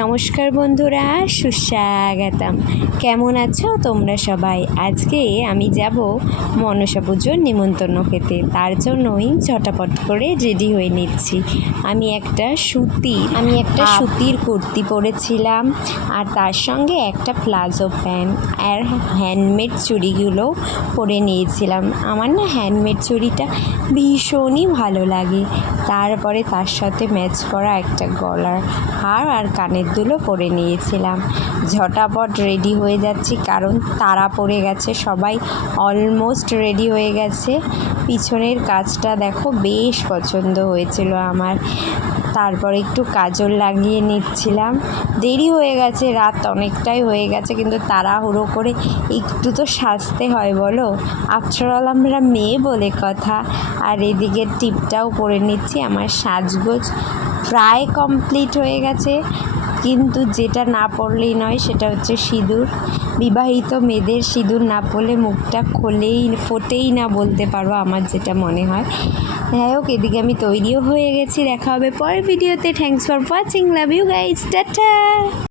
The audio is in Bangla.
নমস্কার বন্ধুরা, সুস্বাগতম। কেমন আছো তোমরা সবাই? আজকে আমি যাব মনসা পুজোর নিমন্ত্রণ খেতে, তার জন্যই ঝটাপট করে রেডি হয়ে নিচ্ছি। আমি একটা সুতির কুর্তি পরেছিলাম, আর তার সঙ্গে একটা প্লাজো প্যান্ট আর হ্যান্ডমেড চুড়িগুলো পরে নিয়েছিলাম। আমার না হ্যান্ডমেড চুড়িটা ভীষণই ভালো লাগে। তারপরে তার সাথে ম্যাচ করা একটা গলার হার আর কানের দুলও পরে নিয়েছিলাম। ঝটাপট রেডি হয়ে যাচ্ছি, কারণ তারা পড়ে গেছে, সবাই অলমোস্ট রেডি হয়ে গেছে। পিছনের কাজটা দেখো, বেশ পছন্দ হয়েছিল আমার। তারপর একটু কাজল লাগিয়ে নিচ্ছিলাম। দেরি হয়ে গেছে, রাত অনেকটাই হয়ে গেছে, কিন্তু তাড়াহুড়ো করে একটু তো সাজতে হয় বলো, আফটার অল আমরা মেয়ে বলে কথা। আর এদিকে টিপটাও পরে নিচ্ছি। আমার সাজগোজ প্রায় কমপ্লিট হয়ে গেছে, কিন্তু যেটা না পড়লেই নয় সেটা হচ্ছে সিঁদুর। বিবাহিত মেয়েদের সিঁদুর না পরলে মুখটা ফোটেই না বলতে পারো, আমার যেটা মনে হয়। যাই হোক, এদিকে আমি তৈরিও হয়ে গেছি। দেখা হবে পরের ভিডিওতে। Thanks for watching, love you guys, tata.